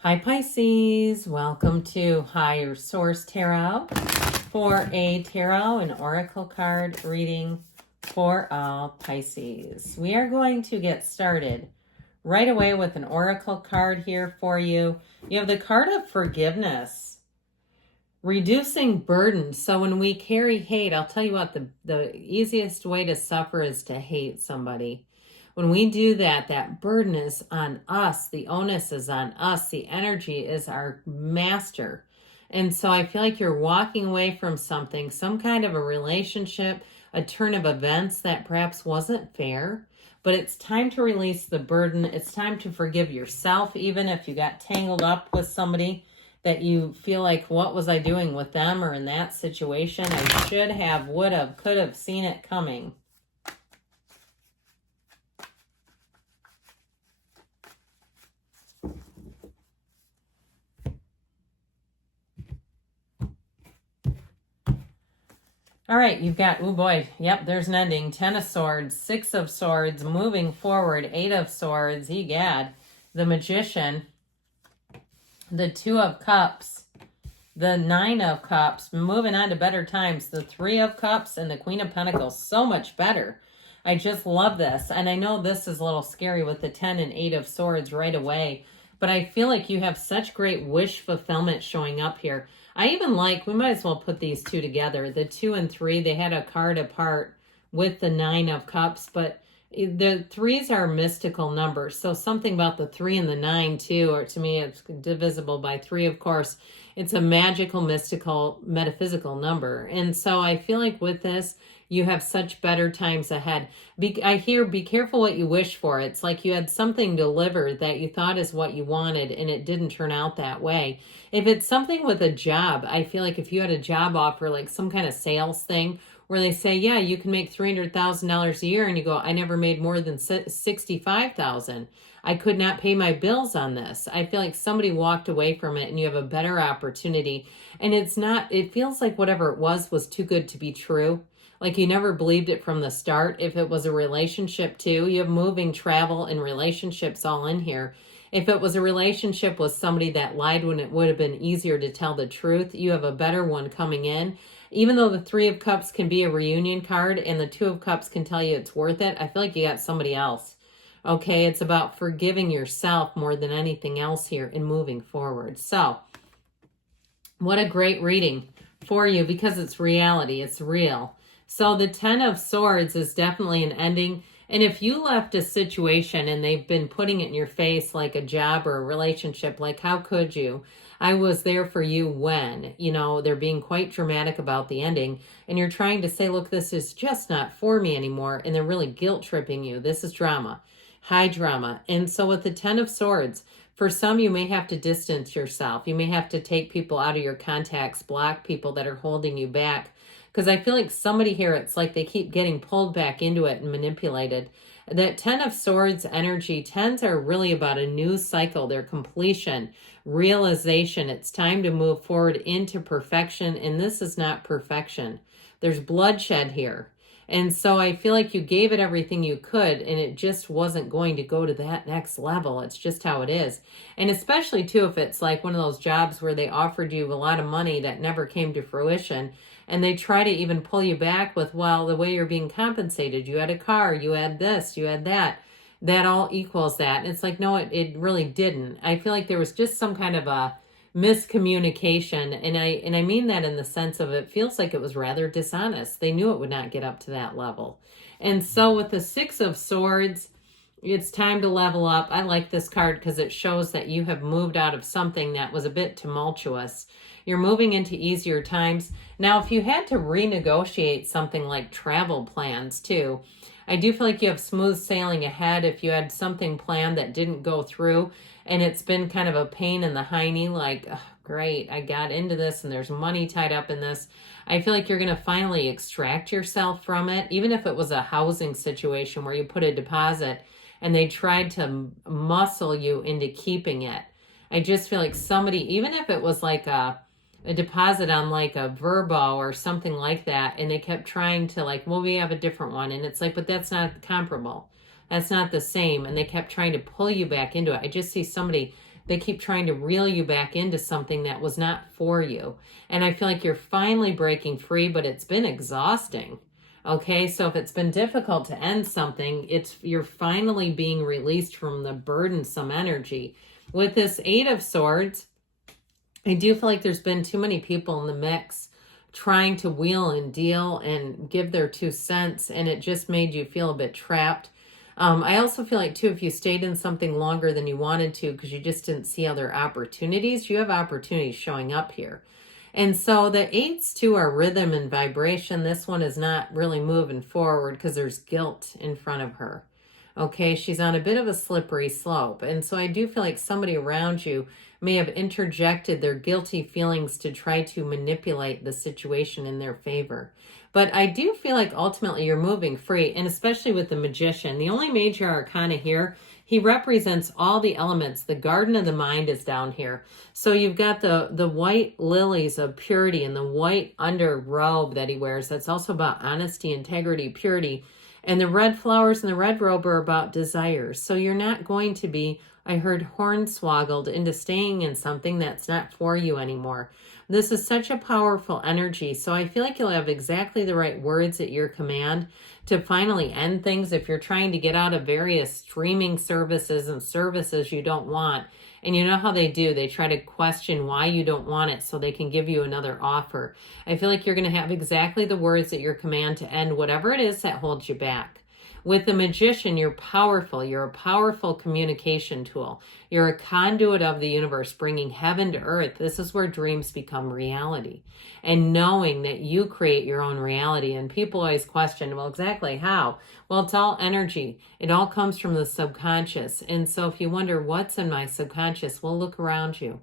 Hi Pisces, welcome to Higher Source Tarot for a tarot and oracle card reading for all Pisces. We are going to get started right away with an oracle card here for you. You have the card of forgiveness, reducing burden. So when we carry hate, I'll tell you what, the easiest way to suffer is to hate somebody. When we do that, that burden is on us. The onus is on us. The energy is our master. And so I feel like you're walking away from something, some kind of a relationship, a turn of events that perhaps wasn't fair. But it's time to release the burden. It's time to forgive yourself, even if you got tangled up with somebody that you feel like, what was I doing with them or in that situation? I should have, would have, could have seen it coming. All right, you've got, oh boy, yep, there's an ending. 10 of Swords, 6 of Swords, moving forward, 8 of Swords, egad, the Magician, the 2 of Cups, the 9 of Cups, moving on to better times, the 3 of Cups, and the Queen of Pentacles. So much better. I just love this. And I know this is a little scary with the 10 and 8 of Swords right away, but I feel like you have such great wish fulfillment showing up here. I even like, we might as well put these two together. The 2 and 3, they had a card apart with the 9 of Cups, but the 3s are mystical numbers. So something about the 3 and the 9 too, or to me it's divisible by 3, of course. It's a magical, mystical, metaphysical number. And so I feel like with this, you have such better times ahead. I hear, be careful what you wish for. It's like you had something delivered that you thought is what you wanted and it didn't turn out that way. If it's something with a job, I feel like if you had a job offer, like some kind of sales thing where they say, yeah, you can make $300,000 a year, and you go, I never made more than $65,000. I could not pay my bills on this. I feel like somebody walked away from it and you have a better opportunity. And it's not, it feels like whatever it was too good to be true. Like you never believed it from the start. If it was a relationship too, you have moving, travel, and relationships all in here. If it was a relationship with somebody that lied when it would have been easier to tell the truth, you have a better one coming in. Even though the 3 of Cups can be a reunion card and the 2 of Cups can tell you it's worth it, I feel like you got somebody else. Okay, it's about forgiving yourself more than anything else here and moving forward. So, what a great reading for you because it's reality, it's real. So the 10 of Swords is definitely an ending. And if you left a situation and they've been putting it in your face like a job or a relationship, like how could you? I was there for you when, you know, they're being quite dramatic about the ending. And you're trying to say, look, this is just not for me anymore. And they're really guilt tripping you. This is drama, high drama. And so with the 10 of Swords, for some, you may have to distance yourself. You may have to take people out of your contacts, block people that are holding you back. Because I feel like somebody here, it's like they keep getting pulled back into it and manipulated. That 10 of Swords energy, 10s are really about a new cycle, their completion, realization. It's time to move forward into perfection, and this is not perfection. There's bloodshed here. And so I feel like you gave it everything you could, and it just wasn't going to go to that next level. It's just how it is. And especially, too, if it's like one of those jobs where they offered you a lot of money that never came to fruition, and they try to even pull you back with, well, the way you're being compensated, you had a car, you had this, you had that, that all equals that. And it's like, no, it really didn't. I feel like there was just some kind of a miscommunication. And I mean that in the sense of it feels like it was rather dishonest. They knew it would not get up to that level. And so with the 6 of Swords, it's time to level up. I like this card because it shows that you have moved out of something that was a bit tumultuous. You're moving into easier times. Now, if you had to renegotiate something like travel plans too, I do feel like you have smooth sailing ahead. If you had something planned that didn't go through and it's been kind of a pain in the hiney, like, oh, great, I got into this and there's money tied up in this. I feel like you're going to finally extract yourself from it, even if it was a housing situation where you put a deposit and they tried to muscle you into keeping it. I just feel like somebody, even if it was like a deposit on like a Verbo or something like that, and they kept trying to like, well, we have a different one. And it's like, but that's not comparable. That's not the same. And they kept trying to pull you back into it. I just see somebody They keep trying to reel you back into something that was not for you. And I feel like you're finally breaking free, but it's been exhausting. Okay, so if it's been difficult to end something, you're finally being released from the burdensome energy. With this Eight of Swords, I do feel like there's been too many people in the mix trying to wheel and deal and give their 2 cents, and it just made you feel a bit trapped. I also feel like, too, if you stayed in something longer than you wanted to because you just didn't see other opportunities, you have opportunities showing up here. And so the eights, too, are rhythm and vibration. This one is not really moving forward because there's guilt in front of her. Okay, she's on a bit of a slippery slope. And so I do feel like somebody around you may have interjected their guilty feelings to try to manipulate the situation in their favor. But I do feel like ultimately you're moving free, and especially with the Magician. The only major arcana here, he represents all the elements. The garden of the mind is down here. So you've got the white lilies of purity and the white under robe that he wears. That's also about honesty, integrity, purity. And the red flowers and the red robe are about desires. So you're not going to be, I heard, hornswoggled into staying in something that's not for you anymore. This is such a powerful energy. So I feel like you'll have exactly the right words at your command to finally end things. If you're trying to get out of various streaming services and services you don't want, and you know how they do, they try to question why you don't want it so they can give you another offer. I feel like you're going to have exactly the words at your command to end whatever it is that holds you back. With the Magician, you're powerful. You're a powerful communication tool. You're a conduit of the universe, bringing heaven to earth. This is where dreams become reality. And knowing that you create your own reality. And people always question, well, exactly how? Well, it's all energy. It all comes from the subconscious. And so if you wonder what's in my subconscious, well, look around you.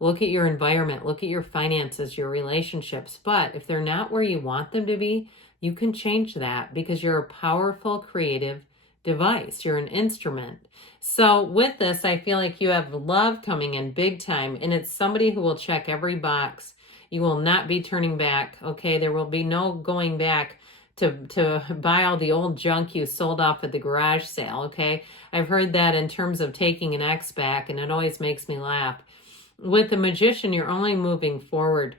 Look at your environment. Look at your finances, your relationships. But if they're not where you want them to be, you can change that because you're a powerful creative device. You're an instrument. So with this, I feel like you have love coming in big time, and it's somebody who will check every box. You will not be turning back. Okay, there will be no going back to buy all the old junk you sold off at the garage sale. Okay, I've heard that in terms of taking an ex back, and it always makes me laugh. With the Magician, you're only moving forward,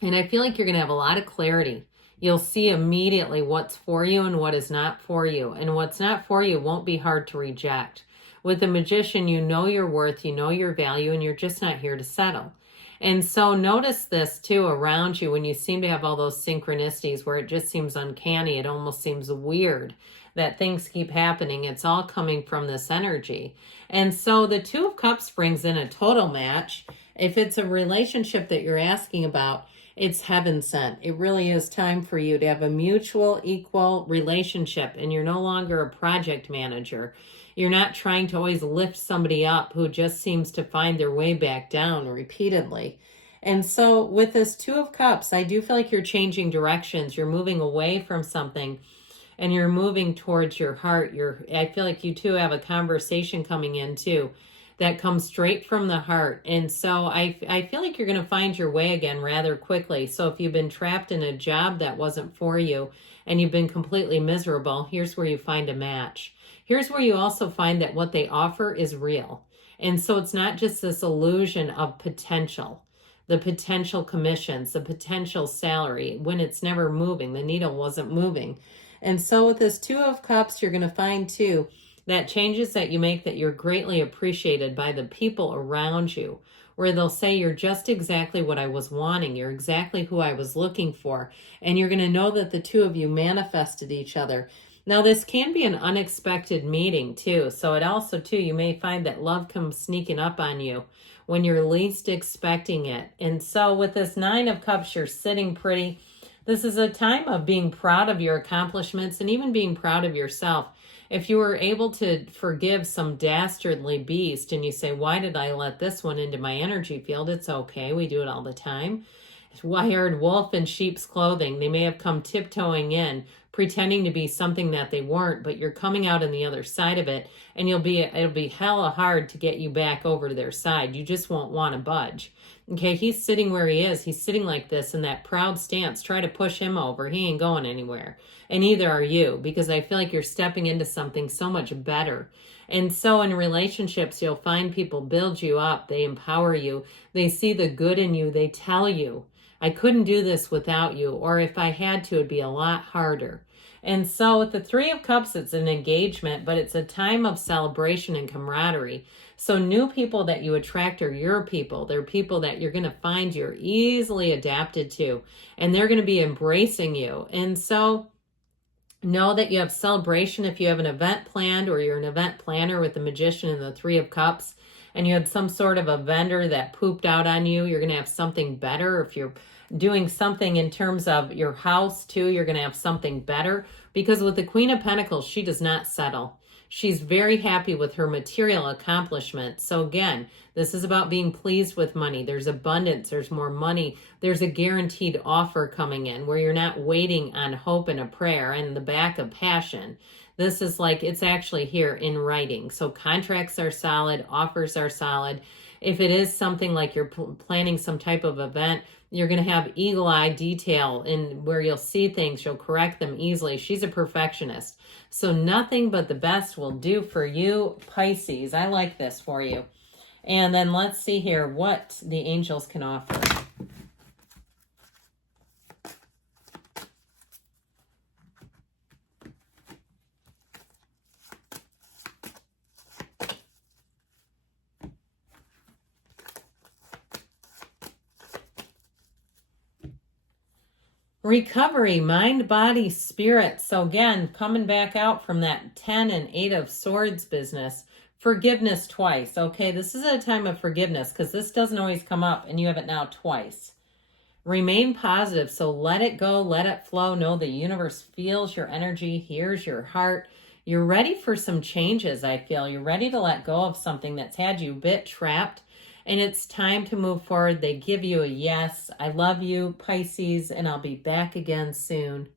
and I feel like you're going to have a lot of clarity. You'll see immediately what's for you and what is not for you. And what's not for you won't be hard to reject. With the Magician, you know your worth, you know your value, and you're just not here to settle. And so notice this too around you when you seem to have all those synchronicities where it just seems uncanny. It almost seems weird that things keep happening. It's all coming from this energy. And so the Two of Cups brings in a total match. If it's a relationship that you're asking about, it's heaven sent. It really is time for you to have a mutual, equal relationship, and you're no longer a project manager. You're not trying to always lift somebody up who just seems to find their way back down repeatedly. And so with this Two of Cups, I do feel like you're changing directions. You're moving away from something and you're moving towards your heart. I feel like you two have a conversation coming in too that comes straight from the heart. And so I feel like you're going to find your way again rather quickly. So if you've been trapped in a job that wasn't for you and you've been completely miserable, here's where you find a match. Here's where you also find that what they offer is real. And so it's not just this illusion of potential, the potential commissions, the potential salary, when it's never moving. The needle wasn't moving. And so with this Two of Cups, you're going to find too, that changes that you make, that you're greatly appreciated by the people around you, where they'll say, you're just exactly what I was wanting. You're exactly who I was looking for. And you're going to know that the two of you manifested each other. Now, this can be an unexpected meeting too. So it also too, you may find that love comes sneaking up on you when you're least expecting it. And so with this Nine of Cups, you're sitting pretty. This is a time of being proud of your accomplishments and even being proud of yourself. If you were able to forgive some dastardly beast and you say, why did I let this one into my energy field? It's okay. We do it all the time. Wired wolf in sheep's clothing. They may have come tiptoeing in, pretending to be something that they weren't, but you're coming out on the other side of it, and it'll be hella hard to get you back over to their side. You just won't want to budge. Okay, he's sitting where he is. He's sitting like this in that proud stance. Try to push him over. He ain't going anywhere. And neither are you, because I feel like you're stepping into something so much better. And so in relationships, you'll find people build you up. They empower you. They see the good in you. They tell you, I couldn't do this without you. Or if I had to, it'd be a lot harder. And so with the Three of Cups, it's an engagement, but it's a time of celebration and camaraderie. So new people that you attract are your people. They're people that you're going to find you're easily adapted to, and they're going to be embracing you. And so know that you have celebration if you have an event planned, or you're an event planner with the Magician and the Three of Cups, and you had some sort of a vendor that pooped out on you. You're going to have something better. If you're doing something in terms of your house too, you're going to have something better, because with the Queen of Pentacles, she does not settle. She's very happy with her material accomplishment. So again, this is about being pleased with money. There's abundance. There's more money. There's a guaranteed offer coming in where you're not waiting on hope and a prayer and the back of passion. This is like, it's actually here in writing. So contracts are solid. Offers are solid. If it is something like you're planning some type of event, you're going to have eagle-eye detail in where you'll see things. You'll correct them easily. She's a perfectionist. So nothing but the best will do for you, Pisces. I like this for you. And then let's see here what the angels can offer. Recovery, mind, body, spirit. So again, coming back out from that 10 and 8 of Swords business. Forgiveness twice. Okay, this is a time of forgiveness because this doesn't always come up, and you have it now twice. Remain positive. So let it go, let it flow. Know the universe feels your energy, hears your heart. You're ready for some changes, I feel. You're ready to let go of something that's had you a bit trapped. And it's time to move forward. They give you a yes. I love you, Pisces, and I'll be back again soon.